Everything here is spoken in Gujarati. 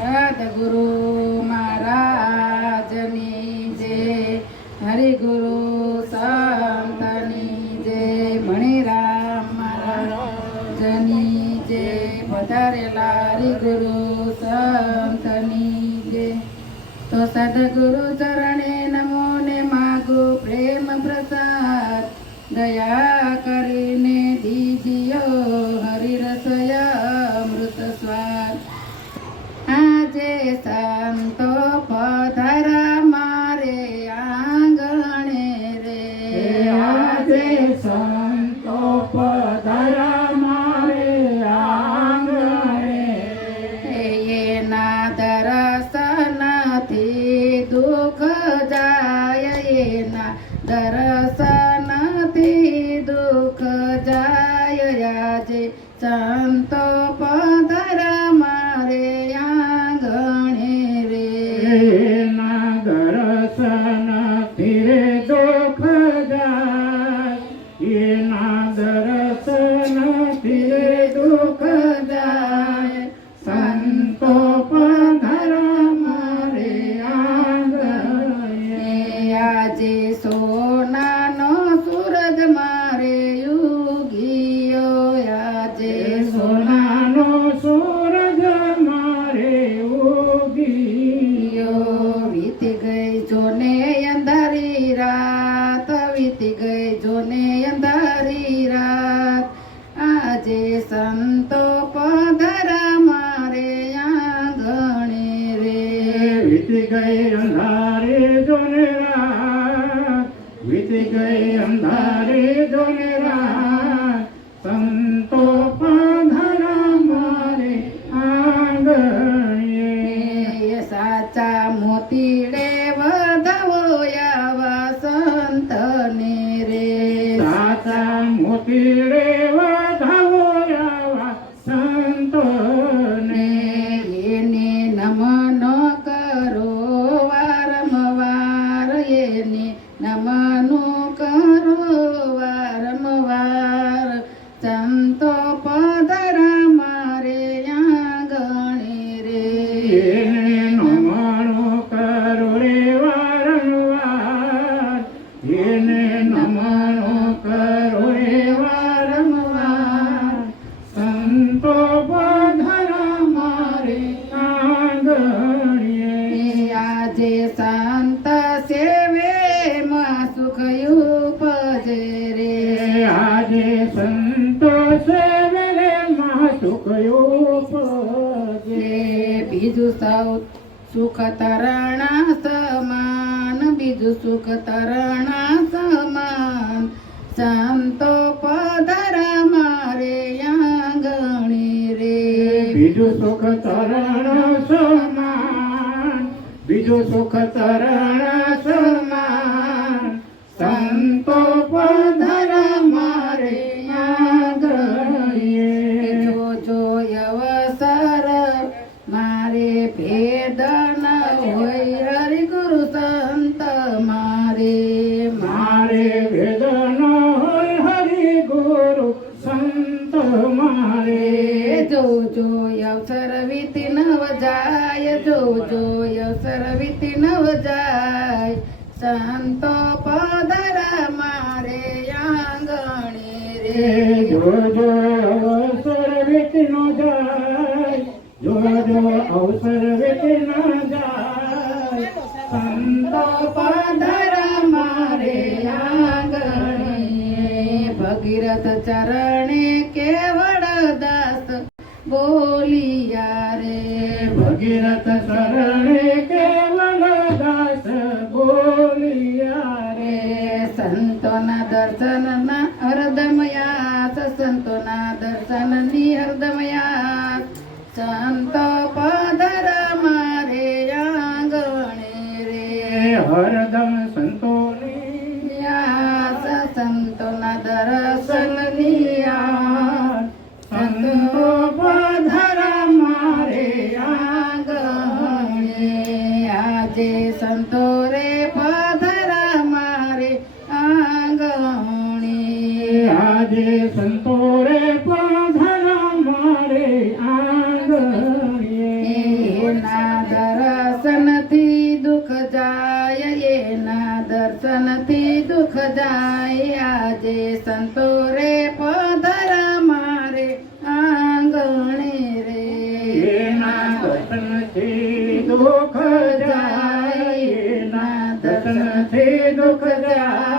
સદગુરુ મહારાજની જય, હરિગુરુ સંતની જય, મણિરામ મહારાજની જય, પધારેલા હરિગુરુ સંતની જય. તો સદગુરુ ચરણે નમો ને માગો પ્રેમ પ્રસાદ, દયા કરીને દીજીયો હરિરસયા અમૃત સ્વાદ. આજે સંતો પધારા મારે આંગણે રે, આજે સંતો પધારા મારે આંગણે, એના દર્શનથી દુઃખ જાય, એના દર્શનથી દુઃખ જાય. આજે સંતો પધારા મારે આંગણે રે, એના દર્શનથી રે દુઃખ જાય, એના દર્શનથી રે દુઃખ જાય. સંતો પધારા મારે આંગણે, આજે સોનાનો સૂરજ મારે ઉગીયો, આજે સોનાનો સૂરજ મારે ઉગીયો. વીતી ગઈ જોને અંધારી રાત, વીતી ગઈ જોને અંધારી રાત. આજે સંતો પધારા મારે આંગણે રે, વીતી ગઈ અંધારે જોને રાત, વીતી ગઈ અંધારે જોને રાત. સંતો પધારા મારે આંગણે, સાચા મોતીડે વધાવો આવા સંતને રે, સાચા મોતી રે વધાવો આવા સંતોને. એને નમન કરો વારંવાર, એને નમન કરો વારંવાર. સંતો પધારા મારે આંગણે રે, એને નમણો કરો રે વારંવાર, એને નમણો કરો રે વારંવાર. સંતો પધારા મારે આંગણે, આજે સંત સેવે માં સુખ ઉપજે રે, આજે સંતો સેવે માં સુખ ઉપજે. બીજું સૌ સુખ તરણા સમાન, બીજું સુખ તરણા સમાન. સંતો પધારા મારે આંગણે રે, બીજું સુખ તરણ સમાન, બીજું સુખ તરણ સમાન. સંતો પધારા મારે આંગણે, જોજો અવસર મારે ભેદ ન હોય, હરિગુરુ સંત મારે મારે વેદનો હોય હરિ ગુરુ સંત મારે. જોજો અવસર વીતી નવ જાય, જોજો અવસર વીતી નવ જાય. સંતો પધારા મારે આંગણે રે, જોજો અવસર વેતી ન જાય, જોજો અવસર વેતી ન જાય. સંતો પધારા મારે આંગણે. ભગીરથ ચરણે કેવળ દાસ બોલિયા રે, ભગીરથ શરણે કેવલ દાસ બોલિયા રે. સંતોના દર્શનના હરદમયાસ, સંતોના દર્શનની હરદમયાસ. સંતો પધારા મારે આંગણે રે, હરદમ સંતોની યાસ, સંતોના દર્શનની યાસ. સંતો પધારા મારે આંગણે, આજે સંતો રે પધારા મારે આંગણે. આજે સંતો રે પધારા મારે આંગણે. એના દર્શનથી દુઃખ જાય, એના દર્શનથી દુઃખ જાય. આજે સંતો રે પધારા મારે આંગણે રે. એના દર્શનથી દુઃખ જાય, એના દર્શનથી દુઃખ જાય.